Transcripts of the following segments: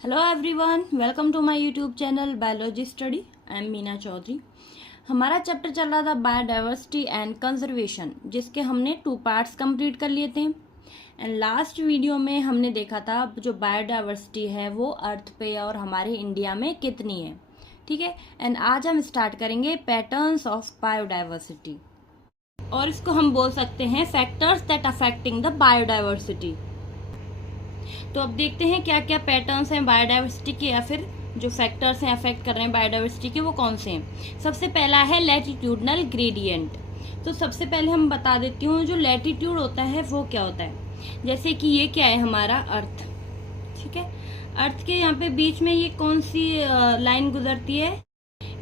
Hello everyone, welcome to my YouTube channel biology study. I am Meena Chaudhary. हमारा chapter चल रहा था बायोडाइवर्सिटी एंड कंजर्वेशन, जिसके हमने 2 पार्ट्स कंप्लीट कर लिए थे। एंड लास्ट वीडियो में हमने देखा था जो बायोडाइवर्सिटी है वो अर्थ पे और हमारे इंडिया में कितनी है। ठीक है। एंड आज हम स्टार्ट करेंगे पैटर्न्स ऑफ बायोडाइवर्सिटी, और इसको हम बोल सकते हैं factors that affecting the biodiversity. तो अब देखते हैं क्या क्या पैटर्न्स हैं बायोडाइवर्सिटी के, या फिर जो फैक्टर्स हैं अफेक्ट कर रहे हैं बायोडाइवर्सिटी के, वो कौन से हैं। सबसे पहला है लैटिट्यूडनल ग्रेडियंट। तो सबसे पहले हम बता देती हूँ जो लैटिट्यूड होता है वो क्या होता है। जैसे कि ये क्या है, हमारा अर्थ। ठीक है। अर्थ के यहाँ पे बीच में ये कौन सी लाइन गुजरती है,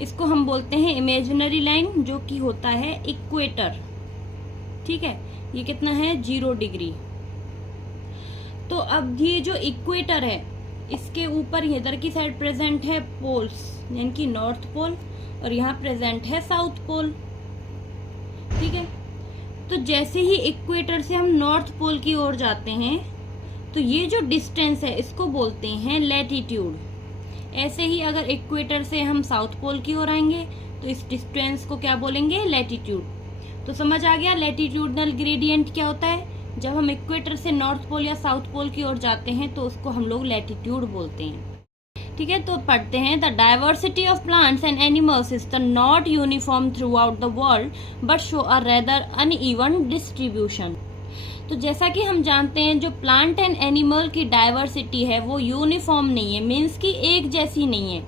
इसको हम बोलते हैं इमेजिनरी लाइन, जो कि होता है इक्वेटर। ठीक है। ये कितना है, 0 डिग्री। तो अब ये जो इक्वेटर है, इसके ऊपर इधर की साइड प्रेजेंट है पोल्स, यानी कि नॉर्थ पोल, और यहाँ प्रेजेंट है साउथ पोल। ठीक है। तो जैसे ही इक्वेटर से हम नॉर्थ पोल की ओर जाते हैं तो ये जो डिस्टेंस है इसको बोलते हैं लैटिट्यूड। ऐसे ही अगर इक्वेटर से हम साउथ पोल की ओर आएंगे तो इस डिस्टेंस को क्या बोलेंगे, लैटिट्यूड। तो समझ आ गया लैटिट्यूडनल ग्रेडियंट क्या होता है। जब हम इक्वेटर से नॉर्थ पोल या साउथ पोल की ओर जाते हैं तो उसको हम लोग लैटिट्यूड बोलते हैं। ठीक है। तो पढ़ते हैं, the diversity of plants and animals is the not uniform through out the world but show a rather uneven distribution. तो जैसा कि हम जानते हैं जो प्लांट एंड एनिमल की डाइवर्सिटी है वो यूनिफॉर्म नहीं है, मीन्स कि एक जैसी नहीं है,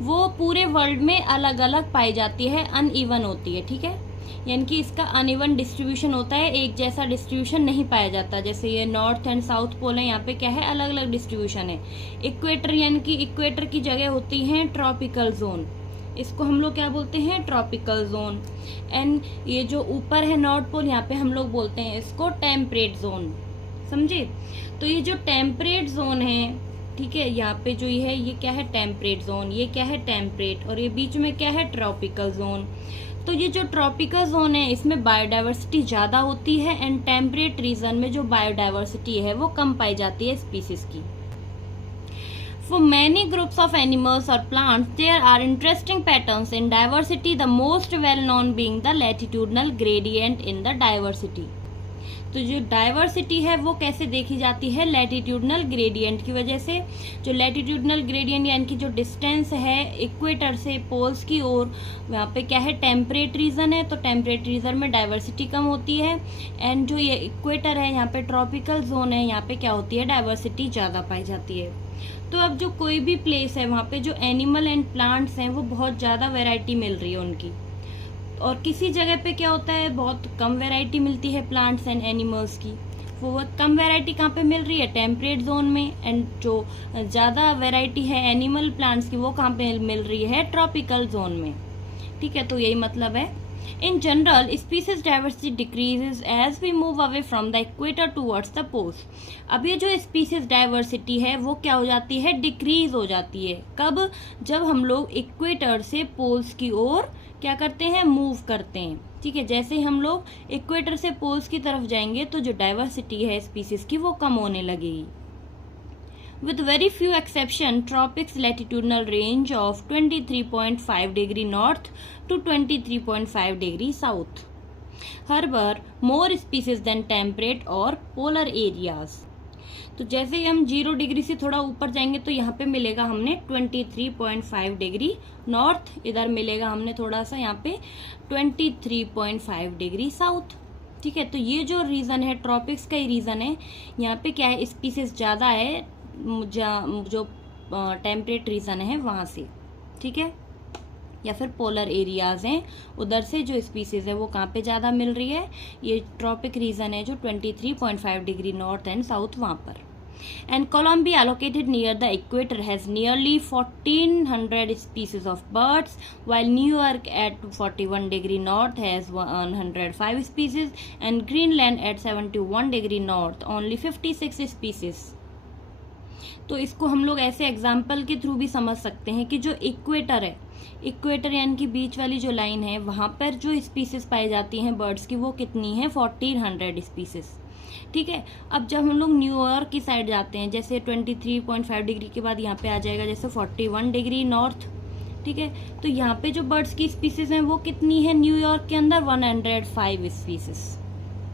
वो पूरे वर्ल्ड में अलग अलग पाई जाती है, अनइवन होती है। ठीक है। यानी कि इसका अनइवन डिस्ट्रीब्यूशन होता है, एक जैसा डिस्ट्रीब्यूशन नहीं पाया जाता। जैसे ये नॉर्थ एंड साउथ पोल है, यहाँ पे क्या है, अलग अलग डिस्ट्रीब्यूशन है। इक्वेटर, यानी कि इक्वेटर की जगह होती है ट्रॉपिकल जोन, इसको हम लोग क्या बोलते हैं, ट्रॉपिकल जोन। एंड ये जो ऊपर है नॉर्थ पोल, यहाँ पे हम लोग बोलते हैं इसको टेम्परेट जोन। समझे। तो ये जो टेम्परेट जोन है, ठीक है, यहाँ पे जो ये क्या है, टेम्परेट जोन, ये क्या है, टेम्परेट, और ये बीच में क्या है, ट्रॉपिकल जोन। तो ये जो ट्रॉपिकल जोन है इसमें बायोडाइवर्सिटी ज़्यादा होती है, एंड टेम्परेट रीजन में जो बायोडाइवर्सिटी है वो कम पाई जाती है स्पीसीज की। For many groups of animals or plants, there are interesting patterns in diversity, the most well known being the latitudinal gradient in the diversity. तो जो डाइवर्सिटी है वो कैसे देखी जाती है, लैटिट्यूडनल ग्रेडियंट की वजह से। जो लैटिट्यूडनल ग्रेडियंट यानी कि जो डिस्टेंस है इक्वेटर से पोल्स की ओर, वहाँ पे क्या है, टेम्परेट रीजन है, तो टेम्परेट रीजन में डाइवर्सिटी कम होती है। एंड जो ये इक्वेटर है, यहाँ पे ट्रॉपिकल जोन है, यहाँ पे क्या होती है, डाइवर्सिटी ज़्यादा पाई जाती है। तो अब जो कोई भी प्लेस है वहाँ पे जो एनिमल एंड प्लांट्स हैं वो बहुत ज़्यादा वैरायटी मिल रही है उनकी, और किसी जगह पे क्या होता है, बहुत कम वैरायटी मिलती है प्लांट्स एंड एनिमल्स की। वो कम वैरायटी कहाँ पे मिल रही है, टेम्परेट जोन में। एंड जो ज़्यादा वैरायटी है एनिमल प्लांट्स की वो कहाँ पे मिल रही है, ट्रॉपिकल जोन में। ठीक है। तो यही मतलब है। In general, species diversity decreases as we move away from the equator towards the poles. अब ये जो species diversity है वो क्या हो जाती है, डिक्रीज हो जाती है। कब, जब हम लोग इक्वेटर से पोल्स की ओर क्या करते हैं, मूव करते हैं। ठीक है। जैसे हम लोग इक्वेटर से पोल्स की तरफ जाएंगे तो जो डाइवर्सिटी है स्पीसीज की वो कम होने लगेगी। With very few exception, tropics latitudinal range of 23.5 degree north to 23.5 degree south harbor more species than temperate or polar areas. तो जैसे ही हम 0 डिग्री से थोड़ा ऊपर जाएंगे तो यहाँ पे मिलेगा हमने 23.5 डिग्री नॉर्थ, इधर मिलेगा हमने थोड़ा सा यहाँ पे 23.5 डिग्री साउथ। ठीक है। तो ये जो रीजन है ट्रॉपिक्स का ही रीजन है, यहाँ पे क्या है, स्पीसीज ज़्यादा है जो टेम्परेट रीजन है वहाँ से। ठीक है। या फिर पोलर एरियाज हैं उधर से जो स्पीसीज है वो कहाँ पे ज़्यादा मिल रही है, ये ट्रॉपिक रीजन है जो 23.5 डिग्री नॉर्थ एंड साउथ वहाँ पर। And Colombia located near the equator has nearly 1400 species of birds, while New York at 41 degree north has 105 species, and Greenland at 71 degree north only 56 species. तो इसको हम लोग ऐसे example के through भी समझ सकते हैं कि जो इक्वेटर है, इक्वेटर यानी कि बीच वाली जो लाइन है, वहाँ पर जो स्पीसीज पाई जाती हैं बर्ड्स की वो कितनी है, 1400 स्पीसीज। ठीक है। अब जब हम लोग न्यूयॉर्क की साइड जाते हैं, जैसे 23.5 डिग्री के बाद यहाँ पे आ जाएगा जैसे 41 डिग्री नॉर्थ, ठीक है। तो यहाँ पे जो बर्ड्स की स्पीसीज हैं वो कितनी है न्यूयॉर्क के अंदर, 105 स्पीसीज,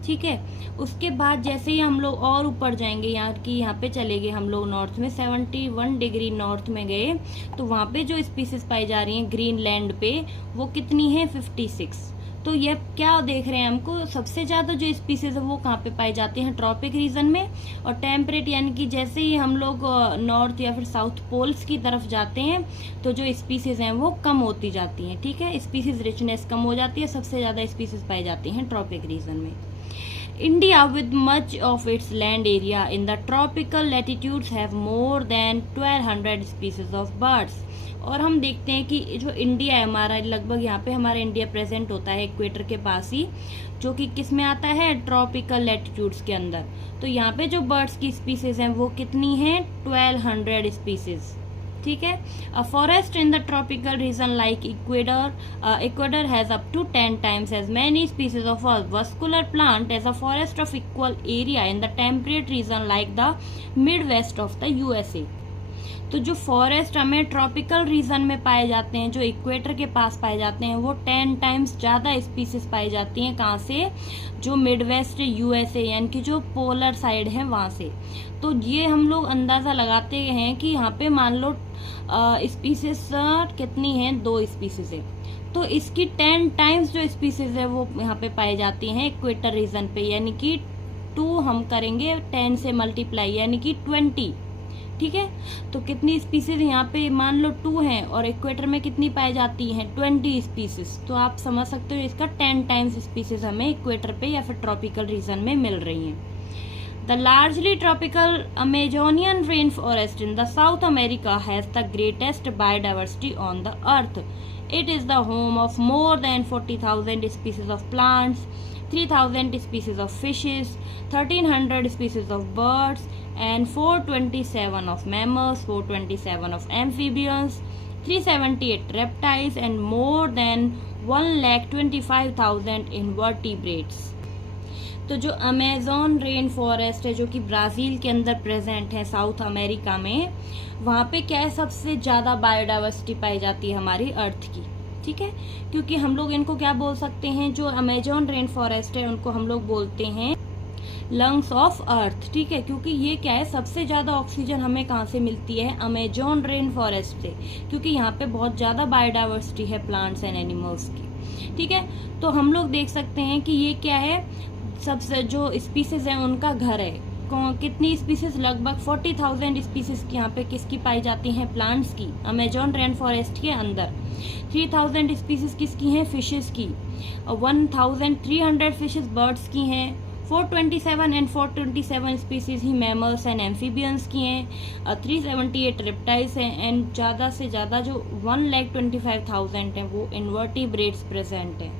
ठीक है। उसके बाद जैसे ही हम लोग और ऊपर जाएंगे, यहाँ पे चले गए हम लोग नॉर्थ में, 71 डिग्री नॉर्थ में गए, तो वहाँ पे जो स्पीसीज पाई जा रही हैं ग्रीनलैंड पे वो कितनी है, 56। तो ये क्या देख रहे हैं हमको, सबसे ज्यादा जो स्पीसीज है वो कहाँ पे पाई जाती हैं, ट्रॉपिक रीजन में। और टेम्परेट यानी कि जैसे ही हम लोग नॉर्थ या फिर साउथ पोल्स की तरफ जाते हैं तो जो स्पीसीज हैं वो कम होती जाती हैं, ठीक है। स्पीसीज रिचनेस कम हो जाती है, सबसे ज्यादा स्पीसीज पाई जाती हैं ट्रॉपिक रीजन में। India, with much of its land area in the tropical latitudes, have more than 1200 species of birds. और हम देखते हैं कि जो इंडिया है हमारा, लगभग यहाँ पे हमारा इंडिया प्रेजेंट होता है इक्वेटर के पास ही, जो कि किस में आता है, ट्रॉपिकल लैटिट्यूड्स के अंदर। तो यहाँ पे जो बर्ड्स की स्पीसीज हैं वो कितनी हैं, 1200 स्पीसीज, ठीक है। A forest in the tropical region like Ecuador has up to 10 times as many species of a vascular plant as a forest of equal area in the temperate region like the Midwest of the USA. तो जो forest हमें tropical region में पाए जाते हैं, जो equator के पास पाए जाते हैं, वो 10 times ज़्यादा स्पीसीज पाई जाती हैं, कहाँ से, जो मिडवेस्ट यूएसए यानी कि जो पोलर साइड है वहाँ से। तो ये हम लोग अंदाज़ा लगाते हैं कि यहाँ पे मान लो स्पीसीज कितनी हैं, 2 स्पीसीज है, तो इसकी 10 times जो स्पीसीज है वो यहाँ पे पाई जाती हैं इक्वेटर रीजन पे, यानी कि 2 हम करेंगे 10 से मल्टीप्लाई, यानी कि 20, ठीक है। तो कितनी स्पीसीज यहाँ पे मान लो 2 हैं और इक्वेटर में कितनी पाई जाती हैं, 20 स्पीसीज। तो आप समझ सकते हो इसका 10 times स्पीसीज हमें इक्वेटर पे या फिर ट्रॉपिकल रीजन में मिल रही हैं। The largely tropical Amazonian rainforest in the South America has the greatest biodiversity on the earth. It is the home of more than 40,000 species of plants, 3,000 species of fishes, 1,300 species of birds, and 427 of mammals, 427 of amphibians, 378 reptiles, and more than 1,25,000 invertebrates. तो जो Amazon rain forest है जो कि Brazil के अंदर present है south America में, वहाँ पे क्या है, सबसे ज़्यादा बायोडाइवर्सिटी पाई जाती है हमारी अर्थ की, ठीक है। क्योंकि हम लोग इनको क्या बोल सकते हैं, जो अमेज़न रेन फॉरेस्ट है उनको हम लोग बोलते हैं लंग्स ऑफ अर्थ, ठीक है। क्योंकि ये क्या है, सबसे ज़्यादा ऑक्सीजन हमें कहाँ से मिलती है, अमेज़न रेन फॉरेस्ट से, क्योंकि यहाँ पे बहुत ज़्यादा बायोडाइवर्सिटी है प्लांट्स एंड एनिमल्स की, ठीक है। तो हम लोग देख सकते हैं कि ये क्या है, सबसे जो स्पीसीज है उनका घर है। कितनी स्पीसीज, लगभग 40,000 स्पीसीज की यहाँ पे किसकी पाई जाती हैं, प्लांट्स की, अमेज़न रेन फॉरेस्ट के अंदर। 3,000 स्पीसीज किसकी हैं, फिशेस की। 1,300 फिशेस बर्ड्स की हैं। 427 species he mammals and amphibians की हैं। 378 रेप्टाइल्स हैं एंड ज़्यादा से ज़्यादा जो 1,25,000 हैं वो इन्वर्टिब्रेट्स प्रेजेंट हैं,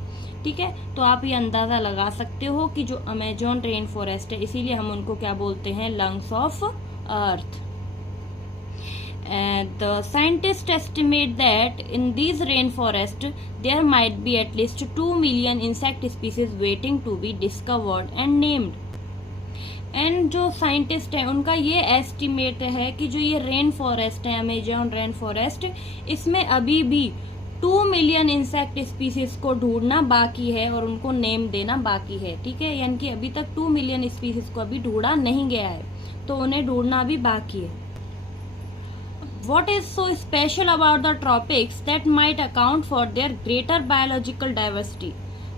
ठीक है। तो आप ये अंदाज़ा लगा सकते हो कि जो अमेज़न रेन फॉरेस्ट है, इसीलिए हम उनको क्या बोलते हैं, lungs of earth. The scientists estimate that in these rainforests there might be at least 2 million insect species waiting to be discovered and named. And जो साइंटिस्ट है उनका ये एस्टिमेट है कि जो ये रेन फॉरेस्ट है, अमेज़न रेन फॉरेस्ट, इसमें अभी भी 2 मिलियन इंसेक्ट स्पीसीज को ढूंढना बाकी है और उनको नेम देना बाकी है, ठीक है। यानी कि अभी तक 2 मिलियन स्पीसीज को अभी ढूंढा नहीं गया है, तो उन्हें ढूंढना अभी बाकी है। What is so special about the tropics that might account for their greater biological diversity?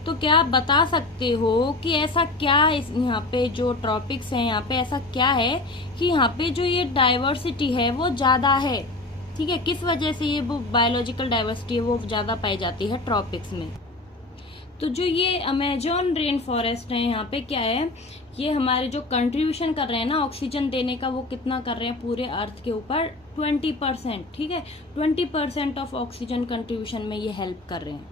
तो क्या आप बता सकते हो कि ऐसा क्या यहाँ पे जो ट्रॉपिक्स हैं, यहाँ पे ऐसा क्या है कि यहाँ पे जो ये डाइवर्सिटी है वो ज़्यादा है, ठीक है। किस वजह से ये वो बायोलॉजिकल डाइवर्सिटी है वो ज़्यादा पाई जाती है ट्रॉपिक्स में। तो जो ये अमेज़न रेन फॉरेस्ट है, यहाँ पे क्या है, ये हमारे जो कंट्रीब्यूशन कर रहे हैं ना ऑक्सीजन देने का, वो कितना कर रहे हैं पूरे अर्थ के ऊपर, 20%, ठीक है। 20% ऑफ ऑक्सीजन कंट्रीब्यूशन में ये हेल्प कर रहे हैं।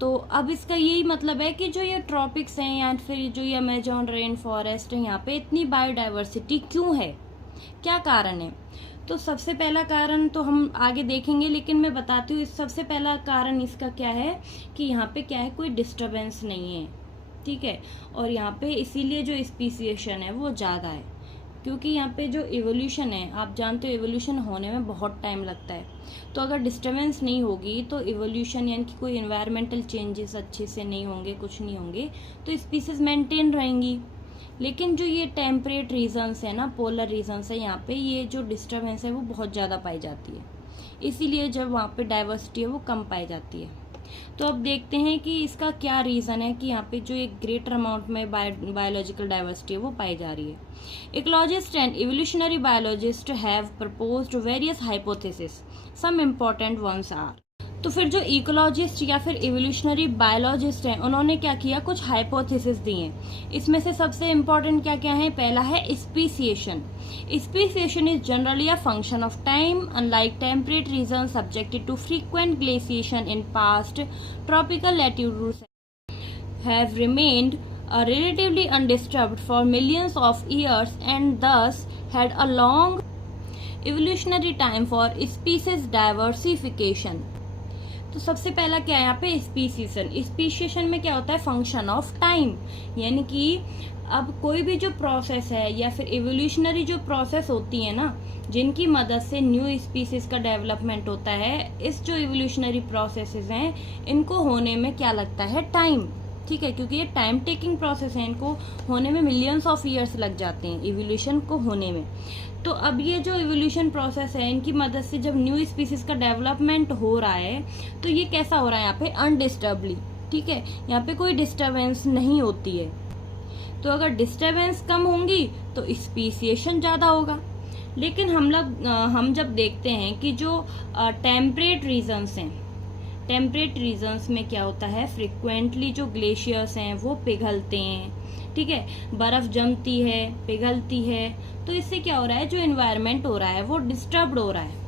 तो अब इसका यही मतलब है कि जो ये ट्रॉपिक्स हैं या फिर जो ये अमेज़न रेन फॉरेस्ट है, यहाँ पे इतनी बायोडाइवर्सिटी क्यों है, क्या कारण है। तो सबसे पहला कारण तो हम आगे देखेंगे, लेकिन मैं बताती हूँ सबसे पहला कारण इसका क्या है कि यहाँ पे क्या है, कोई डिस्टरबेंस नहीं है, ठीक है। और यहाँ पे इसीलिए जो स्पीसीएशन है वो ज़्यादा है, क्योंकि यहाँ पे जो इवोल्यूशन है, आप जानते हो इवोल्यूशन होने में बहुत टाइम लगता है। तो अगर डिस्टर्बेंस नहीं होगी तो इवोल्यूशन यानी कि कोई इन्वायरमेंटल चेंजेस अच्छे से नहीं होंगे, कुछ नहीं होंगे, तो स्पीसीज मेंटेन रहेंगी। लेकिन जो ये टेम्परेट रीजन्स है ना, पोलर रीजन्स है, यहाँ पे ये जो डिस्टर्बेंस है वो बहुत ज़्यादा पाई जाती है, इसीलिए जब वहाँ पे डाइवर्सिटी है वो कम पाई जाती है। तो अब देखते हैं कि इसका क्या रीज़न है कि यहाँ पे जो एक ग्रेटर अमाउंट में बायोलॉजिकल डाइवर्सिटी है वो पाई जा रही है। Ecologist and evolutionary biologist have proposed various hypothesis, some important ones are. तो फिर जो इकोलॉजिस्ट या फिर इवोल्यूशनरी बायोलॉजिस्ट हैं, उन्होंने क्या किया, कुछ हाइपोथेसिस दी हैं। इसमें से सबसे इम्पॉर्टेंट क्या क्या है, पहला है speciation. Speciation is generally a function of time, unlike temperate region subjected to frequent glaciation in past tropical latitudes have remained relatively undisturbed for millions of years and thus had a long evolutionary time for species diversification। तो सबसे पहला क्या है यहाँ पे, speciation. Speciation में क्या होता है, फंक्शन ऑफ टाइम, यानी कि अब कोई भी जो प्रोसेस है या फिर इवोल्यूशनरी जो प्रोसेस होती है ना, जिनकी मदद से न्यू स्पीसीज का डेवलपमेंट होता है, इस जो इवोल्यूशनरी प्रोसेसेस हैं इनको होने में क्या लगता है, टाइम, ठीक है, क्योंकि ये टाइम टेकिंग प्रोसेस है, इनको होने में मिलियंस ऑफ ईयर्स लग जाते हैं इवोल्यूशन को होने में। तो अब ये जो इवोल्यूशन प्रोसेस है, इनकी मदद से जब न्यू स्पीसीज का डेवलपमेंट हो रहा है तो ये कैसा हो रहा है, यहाँ पे अनडिस्टर्बली, ठीक है, यहाँ पे कोई डिस्टर्बेंस नहीं होती है। तो अगर डिस्टर्बेंस कम होंगी तो स्पीसीएशन ज़्यादा होगा। लेकिन हम जब देखते हैं कि जो टेम्परेट रीजन्स हैं, टेम्परेट रीजन्स में क्या होता है, फ्रिक्वेंटली जो ग्लेशियर्स हैं वो पिघलते हैं, ठीक है, बर्फ जमती है, पिघलती है, तो इससे क्या हो रहा है, जो इन्वायरमेंट हो रहा है वो डिस्टर्ब्ड हो रहा है।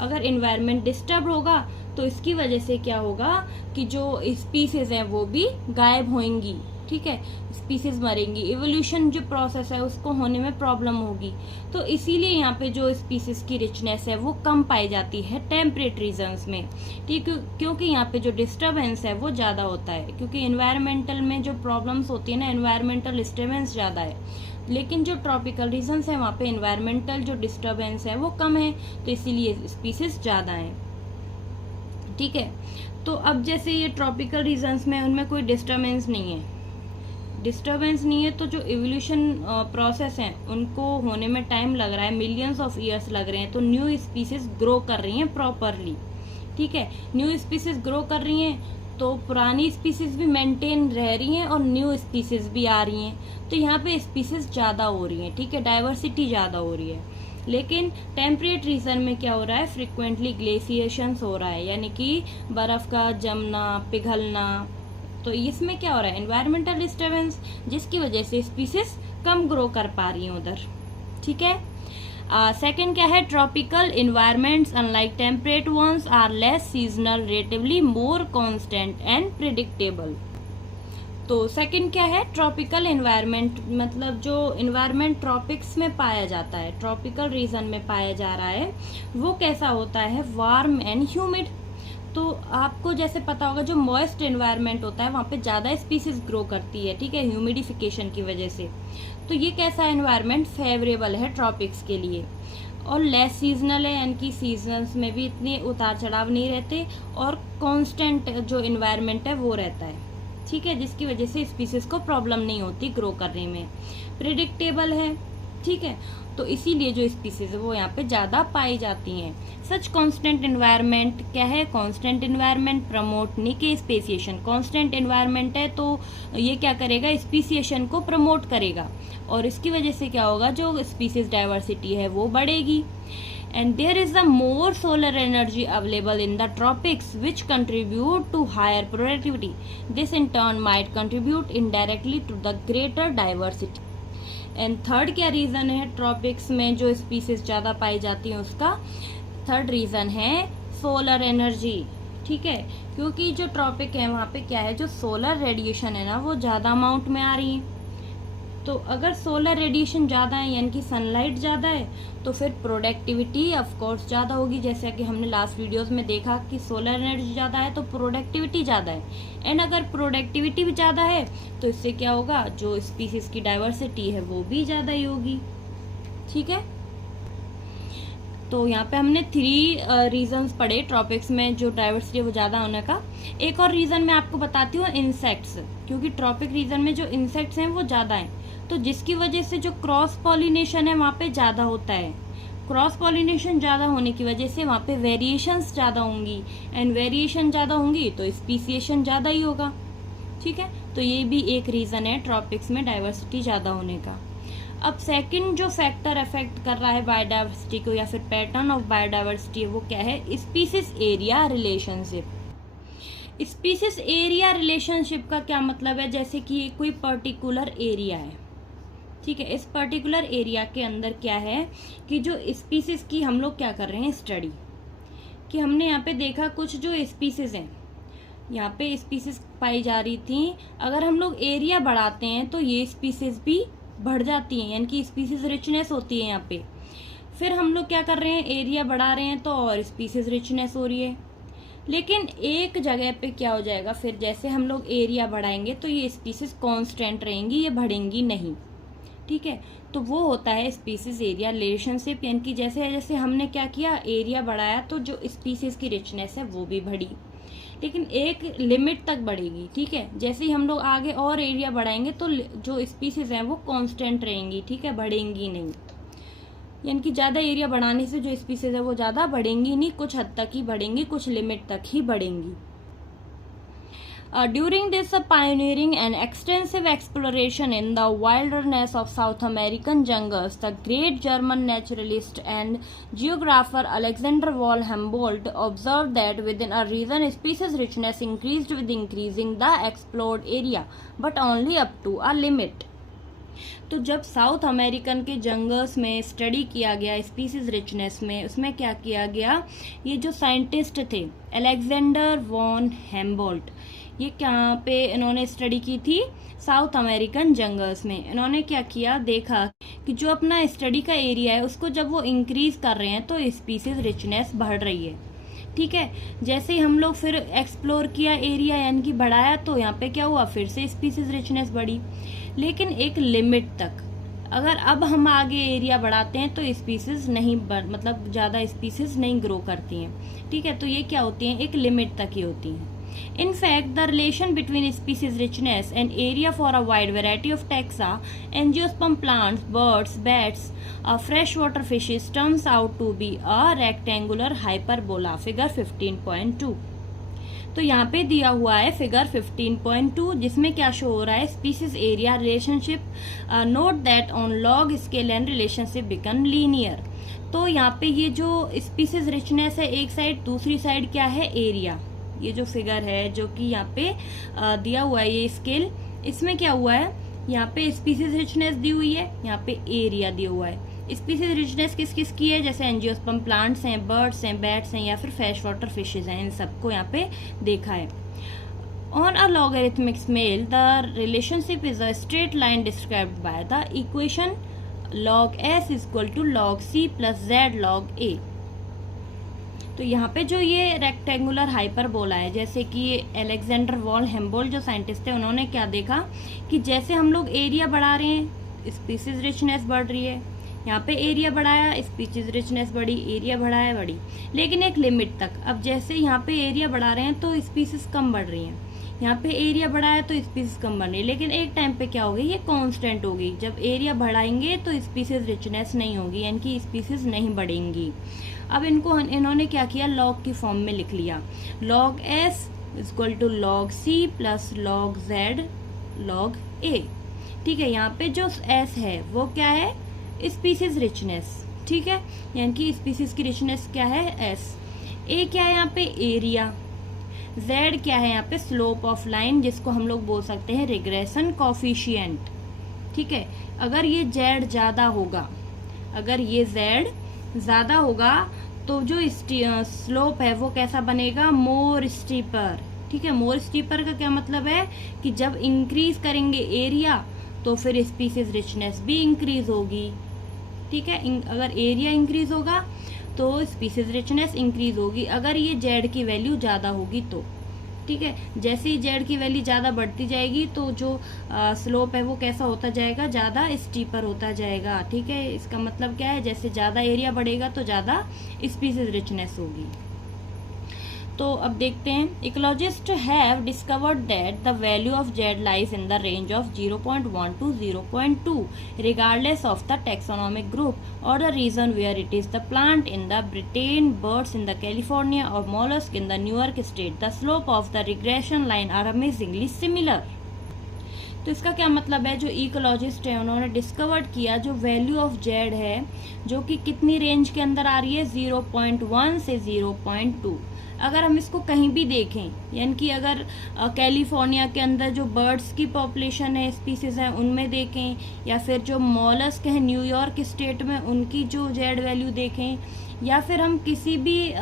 अगर इन्वायरमेंट डिस्टर्ब होगा तो इसकी वजह से क्या होगा कि जो स्पीसीज हैं वो भी गायब होंगी, ठीक है, स्पीसीज मरेंगी, इवोल्यूशन जो प्रोसेस है उसको होने में प्रॉब्लम होगी। तो इसीलिए यहाँ पे जो स्पीसीज की रिचनेस है वो कम पाई जाती है टेम्परेट रीजन्स में, ठीक, क्योंकि यहाँ पे जो डिस्टर्बेंस है वो ज़्यादा होता है, क्योंकि इन्वायरमेंटल में जो प्रॉब्लम्स होती है ना, इन्वायरमेंटल डिस्टर्बेंस ज़्यादा है। लेकिन जो ट्रॉपिकल रीजन्स है वहाँ पे इन्वायरमेंटल जो डिस्टर्बेंस है वो कम है, तो इसीलिए स्पीसीज ज़्यादा हैं, ठीक है। तो अब जैसे ये ट्रॉपिकल रीजन्स में उनमें कोई डिस्टर्बेंस नहीं है, तो जो इवोल्यूशन प्रोसेस है उनको होने में टाइम लग रहा है, मिलियंस ऑफ ईयर्स लग रहे हैं, तो न्यू स्पीसीज ग्रो कर रही हैं प्रॉपरली, ठीक है, न्यू स्पीसीज ग्रो कर रही हैं तो पुरानी स्पीसीज भी मेंटेन रह रही हैं और न्यू स्पीसीज भी आ रही हैं, तो यहाँ पे स्पीसीज ज़्यादा हो रही हैं, ठीक है, डाइवर्सिटी ज़्यादा हो रही है। लेकिन टेम्परेट रीजन में क्या हो रहा है, फ्रिक्वेंटली ग्लेशिएशंस हो रहा है, यानी कि बर्फ़ का जमना, पिघलना, तो इसमें क्या हो रहा है, एनवायरमेंटल डिस्टर्बेंस, जिसकी वजह से स्पीसीज कम ग्रो कर पा रही हैं उधर, ठीक है। सेकंड क्या है, tropical environments unlike temperate ones are less seasonal, relatively more constant and predictable. तो सेकंड क्या है, ट्रॉपिकल इन्वायरमेंट, मतलब जो इन्वायरमेंट ट्रॉपिक्स में पाया जाता है, ट्रॉपिकल रीजन में पाया जा रहा है, वो कैसा होता है, वार्म एंड ह्यूमिड। तो आपको जैसे पता होगा जो मॉइस्ट एनवायरनमेंट होता है वहाँ पे ज़्यादा स्पीसीज ग्रो करती है, ठीक है, ह्यूमिडिफिकेशन की वजह से। तो ये कैसा एनवायरनमेंट फेवरेबल है ट्रॉपिक्स के लिए, और लेस सीजनल है, यानी कि सीजन्स में भी इतने उतार चढ़ाव नहीं रहते, और कांस्टेंट जो एनवायरनमेंट है वो रहता है, ठीक है, जिसकी वजह से स्पीसीज को प्रॉब्लम नहीं होती ग्रो करने में। प्रिडिक्टेबल है, ठीक है, तो इसीलिए जो स्पीसीज है वो यहाँ पे ज़्यादा पाई जाती हैं। सच कांस्टेंट एनवायरनमेंट क्या है, कांस्टेंट एनवायरनमेंट प्रमोट नहीं के स्पेसिएशन, कांस्टेंट एनवायरनमेंट है तो ये क्या करेगा, स्पीसिएशन को प्रमोट करेगा, और इसकी वजह से क्या होगा, जो स्पीसीज डाइवर्सिटी है वो बढ़ेगी। And there is a more solar energy available in the tropics which contribute to higher productivity. This in turn might contribute indirectly to the greater diversity. And third क्या रीज़न है, tropics में जो species ज़्यादा पाई जाती हैं उसका third reason है solar energy, ठीक है, क्योंकि जो ट्रॉपिक है वहाँ पे क्या है, जो सोलर रेडिएशन है ना वो ज़्यादा अमाउंट में आ रही है, तो अगर सोलर रेडिएशन ज़्यादा है यानी कि सनलाइट ज़्यादा है तो फिर प्रोडक्टिविटी ऑफ कोर्स ज़्यादा होगी, जैसे कि हमने लास्ट वीडियोस में देखा कि सोलर एनर्जी ज़्यादा है तो प्रोडक्टिविटी ज़्यादा है। एंड अगर प्रोडक्टिविटी भी ज़्यादा है तो इससे क्या होगा, जो स्पीसीज की डाइवर्सिटी है वो भी ज़्यादा ही होगी। ठीक है, तो यहाँ पे हमने 3 रीजंस पढ़े ट्रॉपिक्स में जो डाइवर्सिटी है वो ज़्यादा होने का। एक और रीज़न मैं आपको बताती हूँ, इंसेक्ट्स, क्योंकि ट्रॉपिक रीजन में जो इंसेक्ट्स हैं वो ज़्यादा हैं, तो जिसकी वजह से जो क्रॉस पॉलिनेशन है वहाँ पे ज़्यादा होता है। क्रॉस पॉलिनेशन ज़्यादा होने की वजह से वहाँ पे वेरिएशंस ज़्यादा होंगी, एंड वेरिएशन ज़्यादा होंगी तो स्पीसिएशन ज़्यादा ही होगा। ठीक है, तो ये भी एक रीज़न है ट्रॉपिक्स में डाइवर्सिटी ज़्यादा होने का। अब सेकंड जो फैक्टर अफेक्ट कर रहा है बायोडाइवर्सिटी को या फिर पैटर्न ऑफ बायोडाइवर्सिटी वो क्या है, species area relationship. Species area relationship का क्या मतलब है, जैसे कि ये कोई पर्टिकुलर एरिया है, ठीक है, इस पर्टिकुलर एरिया के अंदर क्या है कि जो स्पीसीज की हम लोग क्या कर रहे हैं स्टडी, कि हमने यहाँ पे देखा कुछ जो स्पीसीज हैं, यहाँ पे स्पीसीज पाई जा रही थी, अगर हम लोग एरिया बढ़ाते हैं तो ये स्पीसीज भी बढ़ जाती हैं, यानी कि स्पीसीज रिचनेस होती है यहाँ पे। फिर हम लोग क्या कर रहे हैं, एरिया बढ़ा रहे हैं तो और स्पीसीज रिचनेस हो रही है। लेकिन एक जगह पे क्या हो जाएगा, फिर जैसे हम लोग एरिया बढ़ाएंगे तो ये स्पीसीज कांस्टेंट रहेंगी, ये बढ़ेंगी नहीं। ठीक है, तो वो होता है स्पीसीज एरिया रिलेशनशिप, यानी कि जैसे जैसे हमने क्या किया, एरिया बढ़ाया तो जो स्पीसीज की रिचनेस है वो भी बढ़ी, लेकिन एक लिमिट तक बढ़ेगी। ठीक है, जैसे ही हम लोग आगे और एरिया बढ़ाएंगे तो जो स्पीसीज हैं वो कांस्टेंट रहेंगी, ठीक है, बढ़ेंगी नहीं। यानी कि ज़्यादा एरिया बढ़ाने से जो स्पीसीज है वो ज़्यादा बढ़ेंगी नहीं, कुछ हद तक ही बढ़ेंगी, कुछ लिमिट तक ही बढ़ेंगी। During this pioneering and extensive exploration in the wilderness of South American jungles, the great German naturalist and geographer Alexander von Humboldt observed that within a region species richness increased with increasing the explored area, but only up to a limit. तो जब south American के jungles में study किया गया species richness में, उसमें क्या किया गया, ये जो साइंटिस्ट थे अलेक्जेंडर वॉन हेम्बोल्ट, ये कहाँ पे इन्होंने स्टडी की थी, साउथ अमेरिकन जंगल्स में। इन्होंने क्या किया, देखा कि जो अपना स्टडी का एरिया है उसको जब वो इंक्रीज कर रहे हैं तो स्पीसीज रिचनेस बढ़ रही है। ठीक है, जैसे ही हम लोग फिर एक्सप्लोर किया एरिया यानी कि बढ़ाया तो यहाँ पे क्या हुआ, फिर से स्पीसीज रिचनेस बढ़ी, लेकिन एक लिमिट तक। अगर अब हम आगे एरिया बढ़ाते हैं तो स्पीसीज नहीं मतलब ज़्यादा स्पीसीज नहीं ग्रो करती हैं। ठीक है, तो ये क्या होती हैं, एक लिमिट तक ही होती हैं। In fact, the relation between species richness and area for a wide variety of taxa, angiosperm plants, birds, bats, freshwater fishes turns out to be a rectangular hyperbola. Figure 15.2. तो यहाँ पे दिया हुआ है फिगर 15.2 जिसमें क्या शो हो रहा है, species area relationship. Note that on log scale and relationship become linear. तो यहाँ पे ये जो स्पीसीज रिचनेस है एक साइड, दूसरी साइड क्या है, एरिया। ये जो फिगर है जो कि यहाँ पे दिया हुआ है ये स्केल, इसमें क्या हुआ है, यहाँ पे स्पीसीज रिचनेस दी हुई है, यहाँ पे एरिया दिया हुआ है। स्पीसीज रिचनेस किस किस की है, जैसे एंजियोस्पर्म प्लांट्स हैं, बर्ड्स हैं, बैट्स हैं या फिर फ्रेश वाटर फिशेज हैं, इन सबको यहाँ पे देखा है। On a logarithmic scale the relationship is a straight line described by the equation log s equal to log c plus z log a। तो यहाँ पे जो ये रेक्टेंगुलर हाइपरबोला है, जैसे कि अलेक्जेंडर वॉन हेम्बोल्ट जो साइंटिस्ट थे उन्होंने क्या देखा कि जैसे हम लोग एरिया बढ़ा रहे हैं स्पीसीज रिचनेस बढ़ रही है, यहाँ पे एरिया बढ़ाया स्पीसीज रिचनेस बढ़ी, एरिया बढ़ाया बढ़ी, लेकिन एक लिमिट तक। अब जैसे यहाँ पे एरिया बढ़ा रहे हैं तो स्पीसीज कम बढ़ रही हैं, यहाँ पे एरिया बढ़ाया तो स्पीसीज कम बढ़ रही है, लेकिन एक टाइम पे क्या होगी, ये कांस्टेंट होगी। जब एरिया बढ़ाएंगे तो स्पीसीज रिचनेस नहीं होगी, यानी कि स्पीसीज नहीं बढ़ेंगी। अब इन्होंने क्या किया, लॉग की फॉर्म में लिख लिया, log s equal to log c plus log z log a। ठीक है, यहाँ पे जो s है वो क्या है, स्पीसीज रिचनेस। ठीक है, यानी कि स्पीसीज की रिचनेस क्या है, s। a क्या है यहाँ पे, एरिया। z क्या है यहाँ पे, स्लोप ऑफ लाइन, जिसको हम लोग बोल सकते हैं रिग्रेशन कोफिशिएंट। ठीक है, अगर ये z ज़्यादा होगा, अगर ये z ज़्यादा होगा तो जो स्लोप है वो कैसा बनेगा, मोर स्टीपर। ठीक है, मोर स्टीपर का क्या मतलब है कि जब इंक्रीज करेंगे एरिया तो फिर स्पीसीज रिचनेस भी इंक्रीज होगी। ठीक है, अगर एरिया इंक्रीज होगा तो स्पीसीज रिचनेस इंक्रीज होगी, अगर ये जेड की वैल्यू ज़्यादा होगी तो। ठीक है, जैसे ही जेड की वैल्यू ज़्यादा बढ़ती जाएगी तो जो स्लोप है वो कैसा होता जाएगा, ज़्यादा स्टीपर होता जाएगा। ठीक है, इसका मतलब क्या है, जैसे ज़्यादा एरिया बढ़ेगा तो ज़्यादा स्पीसीज रिचनेस होगी। तो अब देखते हैं, ecologists have discovered that the value of Z lies in the range of 0.1 to 0.2 regardless of the taxonomic group or the region where it is the plant in the Britain, birds in the California or mollusc in the New York state. The slope of the regression line are amazingly similar. तो इसका क्या मतलब है, जो ecologist है उन्होंने discovered किया जो वैल्यू ऑफ जेड है जो कि कितनी रेंज के अंदर आ रही है, 0.1 से 0.2। अगर हम इसको कहीं भी देखें, यानी कि अगर कैलिफोर्निया के अंदर जो बर्ड्स की पॉपुलेशन है, स्पीसीज है, उनमें देखें, या फिर जो मॉलस्क हैं न्यूयॉर्क स्टेट में उनकी जो जेड वैल्यू देखें, या फिर हम किसी भी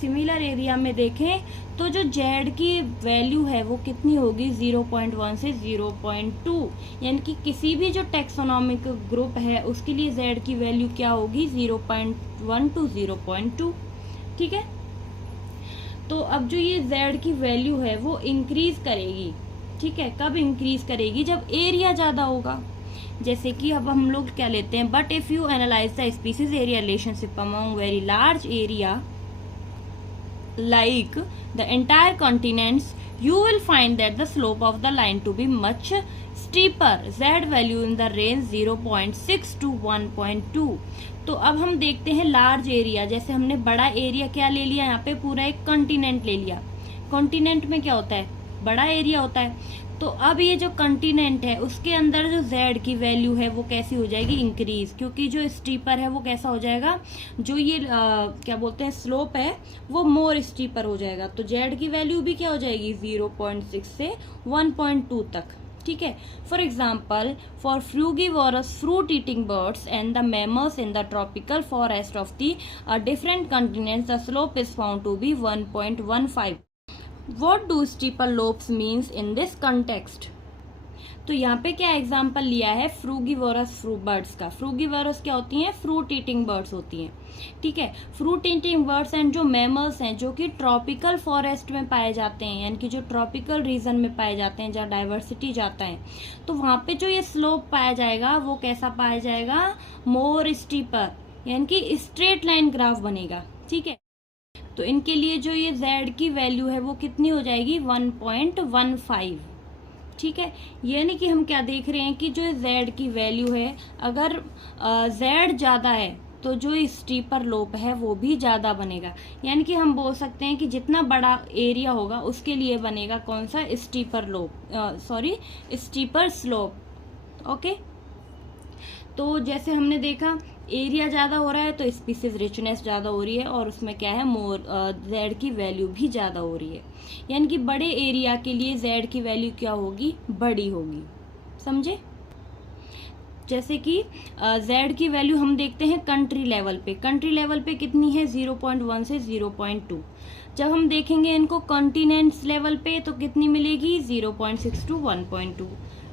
सिमिलर एरिया में देखें, तो जो जेड की वैल्यू है वो कितनी होगी, 0.1 से 0.2। यानी कि किसी भी जो टैक्सोनॉमिक ग्रुप है उसके लिए जेड की वैल्यू क्या होगी, 0.1 to 0.2। ठीक है, तो अब जो ये z की वैल्यू है वो इंक्रीज करेगी। ठीक है, कब इंक्रीज करेगी, जब एरिया ज्यादा होगा। जैसे कि अब हम लोग क्या लेते हैं, but if you analyse the species area relationship among very large area like the entire continents, you will find that the slope of the line to be much steeper, z value in the range 0.6 to 1.2। तो अब हम देखते हैं large area, जैसे हमने बड़ा area क्या ले लिया, यहाँ पे पूरा एक कॉन्टिनेंट ले लिया। कॉन्टिनेंट में क्या होता है, बड़ा एरिया होता है। तो अब ये जो कॉन्टिनेंट है उसके अंदर जो z की वैल्यू है वो कैसी हो जाएगी, इंक्रीज, क्योंकि जो स्टीपर है वो कैसा हो जाएगा, जो ये क्या बोलते हैं स्लोप है वो मोर स्टीपर हो जाएगा। तो z की वैल्यू भी क्या हो जाएगी, 0.6 से 1.2 तक। ठीक है, for example for frugivorous fruit eating birds and the mammals in the tropical forest of the different continents the slope is found to be 1.15। What do steeper lobes means in this context? तो यहाँ पे क्या example लिया है, फ्रूगिवोरस fruit birds का। फ्रूगिवोरस क्या होती हैं, फ्रूट ईटिंग बर्ड्स होती हैं। ठीक है, फ्रूट ईटिंग बर्ड्स एंड जो मैमल्स हैं जो कि ट्रॉपिकल फॉरेस्ट में पाए जाते हैं, यानी कि जो ट्रॉपिकल रीजन में पाए जाते हैं जहाँ डाइवर्सिटी जाता है, तो वहाँ पे जो ये स्लोप पाया जाएगा वो कैसा पाया जाएगा, मोर स्टीपर, यानी कि स्ट्रेट लाइन ग्राफ बनेगा। ठीक है, तो इनके लिए जो ये z की वैल्यू है वो कितनी हो जाएगी, 1.15। ठीक है, यानी कि हम क्या देख रहे हैं कि जो z की वैल्यू है, अगर z ज़्यादा है तो जो स्टीपर लोप है वो भी ज़्यादा बनेगा। यानी कि हम बोल सकते हैं कि जितना बड़ा एरिया होगा उसके लिए बनेगा कौन सा, स्टीपर लोप, स्टीपर स्लोप। ओके, तो जैसे हमने देखा एरिया ज़्यादा हो रहा है तो स्पीसीज रिचनेस ज़्यादा हो रही है, और उसमें क्या है, मोर z की वैल्यू भी ज़्यादा हो रही है। यानी कि बड़े एरिया के लिए z की वैल्यू क्या होगी, बड़ी होगी। समझे, जैसे कि z की वैल्यू हम देखते हैं कंट्री लेवल पे। कंट्री लेवल पे कितनी है, 0.1 से 0.2। जब हम देखेंगे इनको कॉन्टिनेंट्स लेवल पे तो कितनी मिलेगी, 0.6 to 1.2।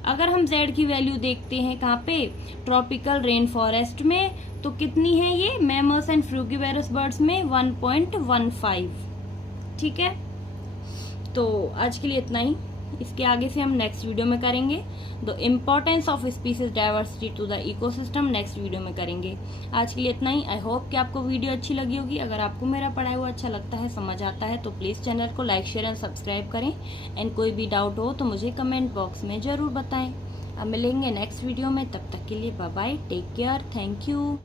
अगर हम z की वैल्यू देखते हैं कहाँ पे, ट्रॉपिकल रेन फॉरेस्ट में, तो कितनी है ये, मैमल्स एंड फ्रूगिवोरस बर्ड्स में 1.15। ठीक है, तो आज के लिए इतना ही। इसके आगे से हम नेक्स्ट वीडियो में करेंगे। The importance of species diversity to the ecosystem next video में करेंगे। आज के लिए इतना ही। आई होप कि आपको वीडियो अच्छी लगी होगी। अगर आपको मेरा पढ़ाया हुआ अच्छा लगता है, समझ आता है, तो प्लीज़ चैनल को लाइक शेयर एंड सब्सक्राइब करें। एंड कोई भी डाउट हो तो मुझे कमेंट बॉक्स में ज़रूर बताएं। अब मिलेंगे नेक्स्ट वीडियो में, तब तक के लिए bye bye, take care, thank you.